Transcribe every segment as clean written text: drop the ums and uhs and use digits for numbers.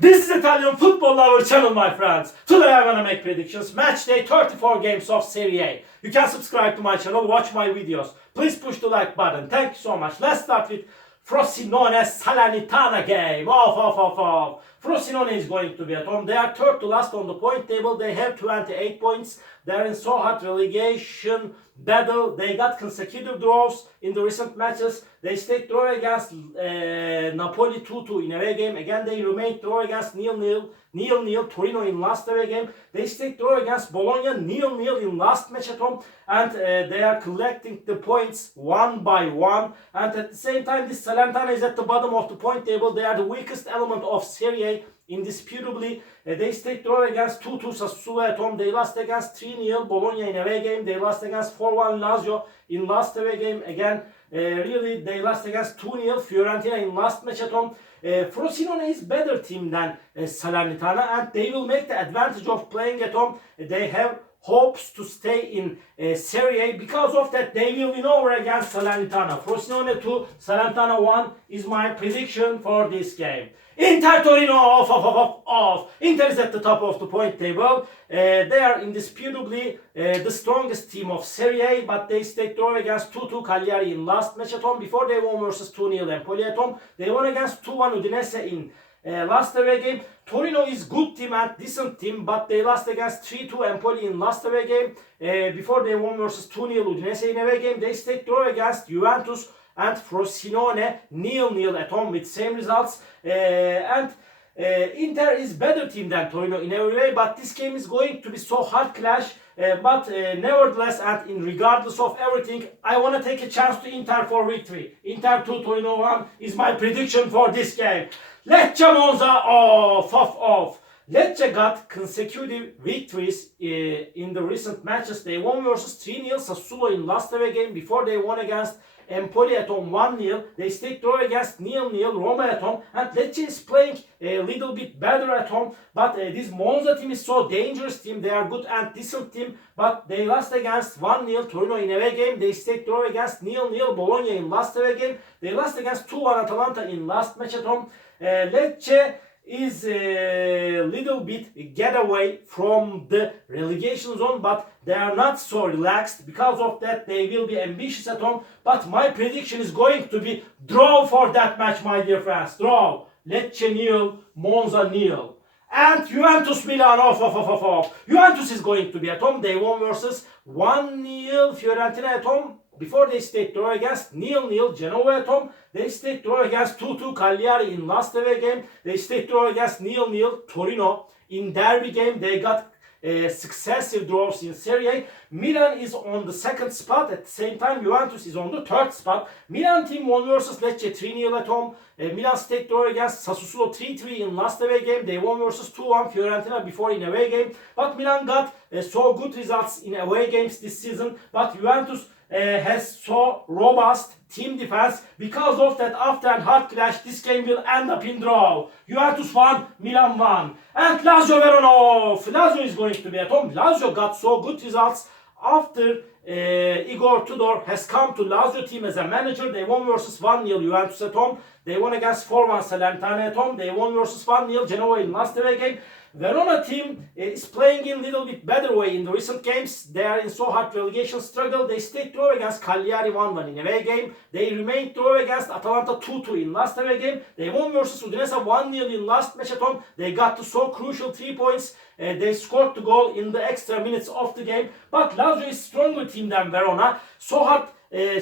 This is Italian Football Lover channel, my friends. Today I'm gonna make predictions. Match day 34 games of Serie A. You can subscribe to my channel, watch my videos. Please push the like button. Thank you so much. Let's start with Frosinone Salernitana game. Frosinone is going to be at home. They are third to last on the point table. They have 28 points. They're in so hot relegation battle. They got consecutive draws in the recent matches. They stayed draw against Napoli 2-2 in away game. Again, they remained draw against 0-0 Torino in last away game. They stayed draw against Bologna 0-0 in last match at home. And they are collecting the points one by one. And at the same time, this Salernitana is at the bottom of the point table. They are the weakest element of Serie A. Indisputably, they stayed draw against 2-2 Sassuolo at home. They lost against 3-0 Bologna in away game. They lost against 4-1 Lazio in last away game. Again, really, they lost against 2-0 Fiorentina in last match at home. Frosinone is better team than Salernitana, and they will make the advantage of playing at home. They have hopes to stay in Serie A. Because of that, they will win over against Salernitana. Frosinone 2, Salernitana 1 is my prediction for this game. Inter Torino off. Inter is at the top of the point table. They are indisputably the strongest team of Serie A, but they stayed draw against 2-2 Cagliari in last match at home. Before they won versus 2-0 Empoli at home. They won against 2-1 Udinese in last away game. Torino is good team and decent team, but they lost against 3-2 Empoli in last away game. Before they won versus 2-0 Udinese in away game. They stayed draw against Juventus and Frosinone 0-0 at home with same results. Inter is better team than Torino in every way, but this game is going to be so hard clash. But nevertheless, and in regardless of everything, I want to take a chance to Inter for victory. Inter 2, Torino 1 is my prediction for this game. Lecce Monza off. Lecce got consecutive victories in the recent matches. They won versus 3-0 Sassuolo in last away game. Before they won against Empoli at home 1-0. They stayed draw against 0-0 Roma at home. And Lecce is playing a little bit better at home. But this Monza team is so dangerous team. They are good and decent team. But they lost against 1-0 Torino in away game. They stayed draw against 0-0 Bologna in last away game. They lost against 2-1 Atalanta in last match at home. Lecce is a little bit get away from the relegation zone, but they are not so relaxed. Because of that, they will be ambitious at home. But my prediction is going to be draw for that match, my dear friends. Draw. Lecce 0, Monza 0. And Juventus Milan off. Juventus is going to be at home. They won versus 1-0 Fiorentina at home. Before they stayed draw against 0-0 Genoa at home. They stayed draw against 2-2 Cagliari in last away game. They stayed draw against 0-0 Torino. In derby game, they got successive draws in Serie A. Milan is on the second spot. At the same time, Juventus is on the third spot. Milan team won versus Lecce 3-0 at home. Milan stayed draw against Sassuolo 3-3 in last away game. They won versus 2-1 Fiorentina before in away game. But Milan got so good results in away games this season. But Juventus has so robust team defense. Because of that, after a hard clash, this game will end up in draw. Juventus 1, Milan 1. And Lazio Verona off. Lazio is going to be at home. Lazio got so good results after Igor Tudor has come to Lazio team as a manager. They won versus 1-0 Juventus at home. They won against 4-1 Salernitana at home. They won versus 1-0 Genoa in last away game. Verona team is playing in a little bit better way in the recent games. They are in so hard relegation struggle. They stayed draw against Cagliari 1-1 in away game. They remained draw against Atalanta 2-2 in last away game. They won versus Udinese 1-0 in last match at home. They got to so crucial 3 points. They scored the goal in the extra minutes of the game. But Lazio is stronger team than Verona. So hard,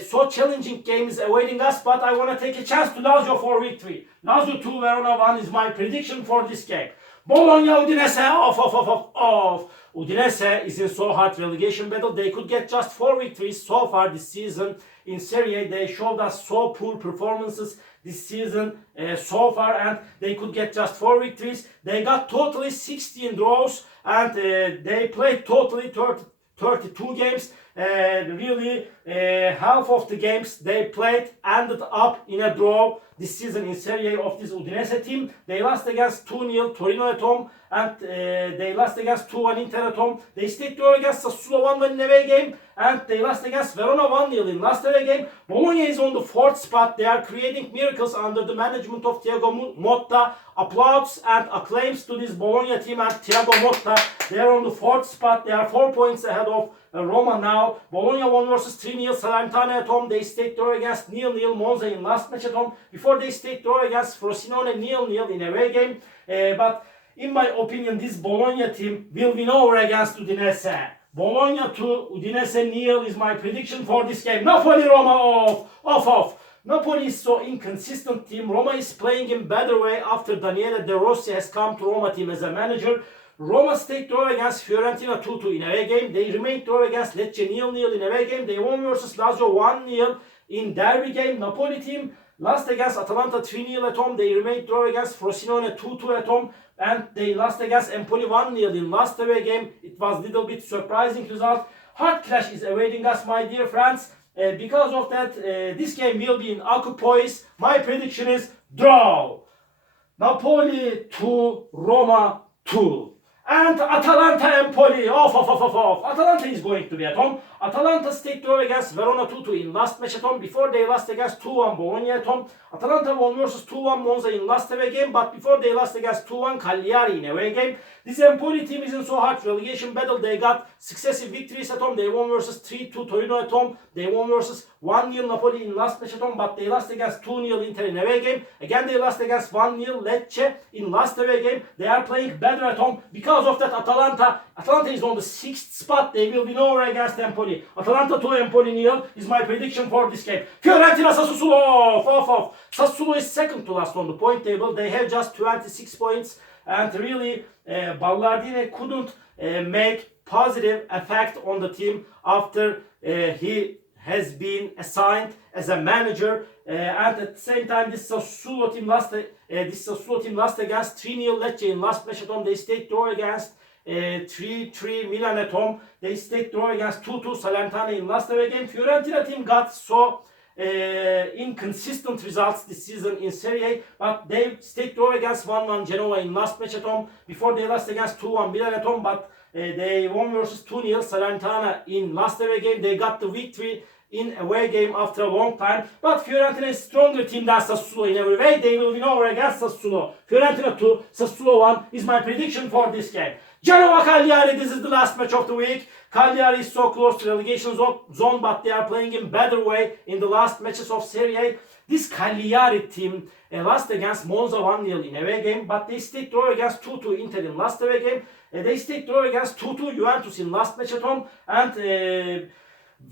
so challenging game is awaiting us. But I want to take a chance to Lazio for victory. Lazio 2, Verona 1 is my prediction for this game. Bologna, Udinese off. Udinese is in so hard relegation battle. They could get just 4 victories so far this season in Serie A. They showed us so poor performances this season so far, and they could get just 4 victories. They got totally 16 draws, and they played totally 32 games. Really, half of the games they played ended up in a draw. this season in Serie A of this Udinese team. They lost against 2-0 Torino at home, and they lost against 2-1 Inter at home. They stayed draw against Sassuolo 1-1 in away game, and they lost against Verona 1-0 in last away game. Bologna is on the 4th spot. They are creating miracles under the management of Thiago Motta. Applauds and acclaims to this Bologna team and Thiago Motta. They are on the 4th spot. They are 4 points ahead of Roma now. Bologna won versus 3-0 Salernitana at home. They stayed draw against 0-0 Monza in last match at home. Before they stayed draw against Frosinone 0-0 in away game. But in my opinion, this Bologna team will win over against Udinese. Bologna 2, Udinese 0 is my prediction for this game. Napoli, Roma off. Napoli is so inconsistent team. Roma is playing in better way after Daniele De Rossi has come to Roma team as a manager. Roma stayed draw against Fiorentina 2-2 in away game. They remained draw against Lecce 0-0 in away game. They won versus Lazio 1-0 in derby game. Napoli team lost against Atalanta 3-0 at home. They remained draw against Frosinone 2-2 at home. And they lost against Empoli 1-0 in last away game. It was a little bit surprising result. Hard clash is awaiting us, my dear friends. Because of that, this game will be in Akupois. My prediction is draw. Napoli 2, Roma 2. And Atalanta Empoli off. Atalanta is going to be at home. Atalanta stayed draw against Verona 2-2 in last match at home. Before they lost against 2-1 Bologna at home. Atalanta won versus 2-1 Monza in last away game. But before they lost against 2-1 Cagliari in away game. This Empoli team isn't so hard relegation battle. They got successive victories at home. They won versus 3-2 Torino at home. They won versus 1-0 Napoli in last match at home. But they lost against 2-0 Inter in away game. Again they lost against 1-0 Lecce in last away game. They are playing better at home. Because of that, Atalanta is on the 6th spot. They will win over against Empoli. Atalanta 2, Empoli 0 is my prediction for this game. Fiorentina Sassuolo off. Sassuolo is second to last on the point table. They have just 26 points. And really, Ballardini couldn't make positive effect on the team after he has been assigned as a manager. And at the same time, this Sassuolo team lost against 3-0 Lecce in last match at home. They stayed draw against 3-3 Milan at home. They stayed draw against 2-2 Salernitana in last away game. Fiorentina team got so inconsistent results this season in Serie A, but they stayed draw against 1-1 Genoa in last match at home. Before they lost against 2-1 Milan at home, but they won versus 2-0 Salernitana in last away game. They got the victory in away game after a long time. But Fiorentina is stronger team than Sassuolo in every way. They will win over against Sassuolo. Fiorentina 2, Sassuolo 1 is my prediction for this game. Genoa Cagliari, this is the last match of the week. Cagliari is so close to relegation zone, but they are playing in better way in the last matches of Serie A. This Cagliari team lost against Monza 1-0 in away game, but they stayed draw against 2-2 Inter in last away game. They stayed draw against 2-2 Juventus in last match at home, and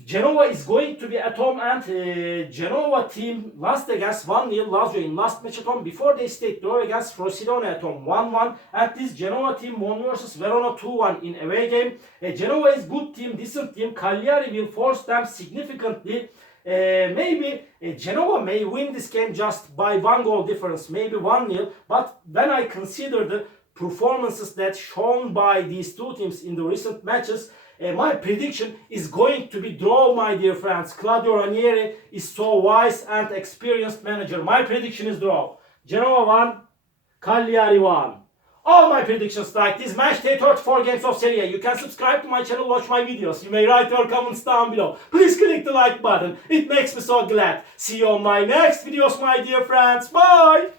Genoa is going to be at home, and Genoa team lost against 1-0 Lazio in last match at home. Before they stayed draw against Frosinone at home 1-1, and this Genoa team won versus Verona 2-1 in away game. Genoa is good team, decent team. Cagliari will force them significantly. Maybe Genoa may win this game just by 1 goal difference, maybe 1-0. But when I consider the performances that shown by these two teams in the recent matches, my prediction is going to be draw, my dear friends. Claudio Ranieri is so wise and experienced manager. My prediction is draw. Genoa 1, Cagliari 1. All my predictions like this. Match day 34 games of Serie A. You can subscribe to my channel, watch my videos. You may write your comments down below. Please click the like button. It makes me so glad. See you on my next videos, my dear friends. Bye!